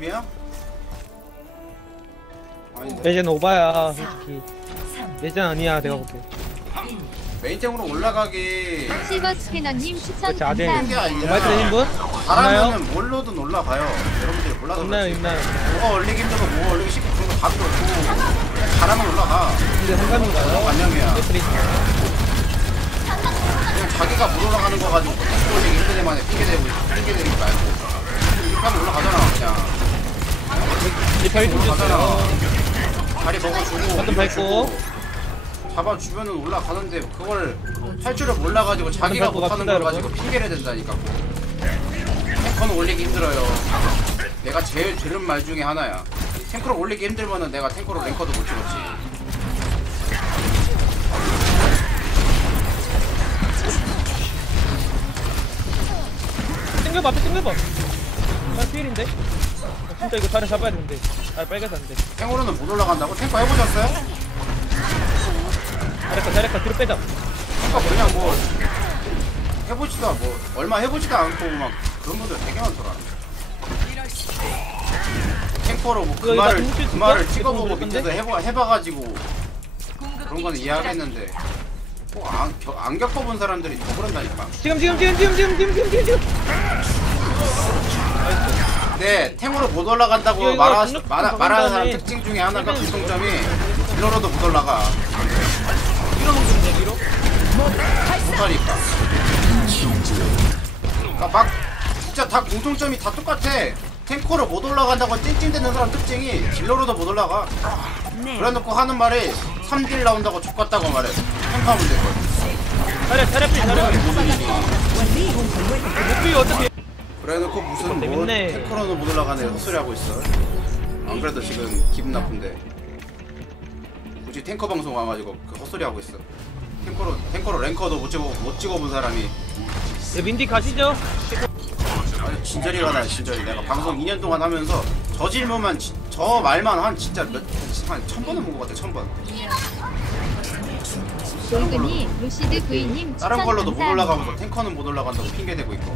맵이야? 아닌데 레전 오바야 솔직히 레전 아니야 내가 볼게 메인템으로 올라가기 실버 스캐너님 추천 그렇지, 아들. 그게 감사합니다. 아니라 마이크 되신 분? 있나요? 잘하면은 뭘로든 올라가요 여러분들이 몰라서 있나요 그렇지 있나요 뭐가 올리기 힘들고 뭐가 올리기 쉽고 그런 거다 그렇고 그냥 잘하면 올라가 근데 상관인가요? 관념이야 스프링 그냥 자기가 못 올라가는 거 가지고 뭐 올리기 힘든 애만에 핑계대고 핑계대지 말고 하면 올라가잖아 그냥. 리파이 좀 올라가잖아. 다리 먹어주고 버튼 밟고. 잡아주면은 올라가는데 그걸 할 줄을 몰라가지고 자기가 밟고 못하는 갑시다, 걸 가지고 핑계를 댄다니까. 탱커는 올리기 힘들어요. 내가 제일 들은 말 중에 하나야. 탱커를 올리기 힘들면은 내가 탱커로 랭커도 못 찍었지. 땡겨봐 앞에 땡겨봐 아, 난 필인데? 아, 진짜 이거 자리 잡아야 되는데. 아, 빨개졌는데. 생으로는 못 올라간다고? 탱커 해보셨어요? 자리카, 자리카, 뒤로 빼자. 탱커 그냥 뭐 해보지도 뭐 얼마 해보지도 않고 막 그런 분들 되게 많더라. 탱커로 뭐그 말을 그 말을 찍어보고 밑에서 해봐 해봐가지고 그런 건 이해하겠는데 꼭안 안 겪어본 사람들이 더 그런다니까. 지금, 지금, 지금, 지금, 지금, 지금, 지금, 지금. 지금 네 탱으로 못 올라간다고 말하, 말하, 좀 말하는 사람 특징 중에 하나가 공통점이 딜러로도 못 올라가. 밀어놓는 얘기로 못하니까 그러니까 막 진짜 다 공통점이 다 똑같아. 탱커로 못 올라간다고 찡찡대는 사람 특징이 딜러로도 못 올라가. 그래놓고 하는 말이 3딜 나온다고 족같다고 말해. 탱커하면 될걸 잘해 잘해 피 잘해. 무슨 일이 목비 어떻게 그래놓고 무슨 뭐. 탱커로도 못 올라가네 헛소리 하고 있어. 안 그래도 지금 기분 나쁜데. 굳이 탱커 방송 와가지고 그 헛소리 하고 있어. 탱커로 탱커로 랭커도 못 찍어 못 찍어본 사람이. 네, 민디 가시죠. 아니 진절이가 나 진절이. 내가 방송 2년 동안 하면서 저 질문만 지- 저 말만 한 진짜 몇한 천 번은 본 것 같아 천번. 은근히 루시드 부인님 다른 걸로도 못. 올라가면서 탱커는 못 올라간다고 핑계 대고 있고